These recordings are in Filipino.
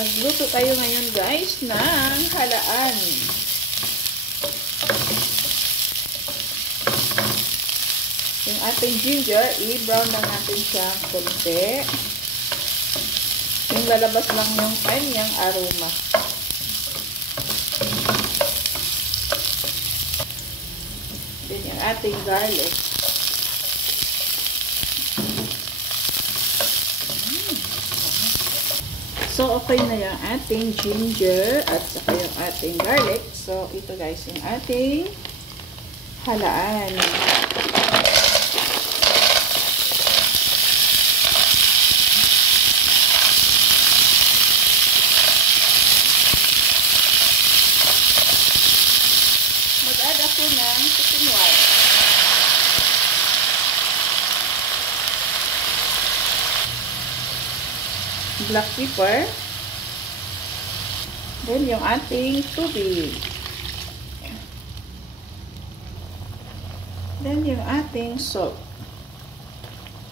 Magluto tayo ngayon guys ng halaan. Yung ating ginger, i-brown lang natin siya konti. Yung lalabas lang yung kanyang aroma. Then yung ating garlic. So, okay na yung ating ginger at saka yung ating garlic. So, ito guys, yung ating halaan. Mag-add ako ng cooking oil. Black pepper. Then, yung ating tubig. Then, yung ating salt.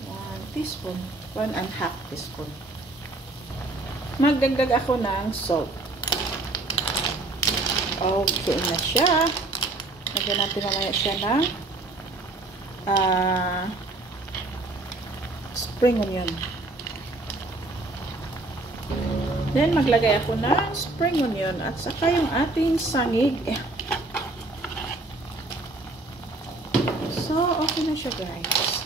1 teaspoon. 1.5 teaspoon. Magdagdag ako ng salt. Okay na siya. Lagyan natin mamaya siya ng spring onion. Then, maglagay ako ng spring onion at saka yung ating sangig. So, okay na siya guys.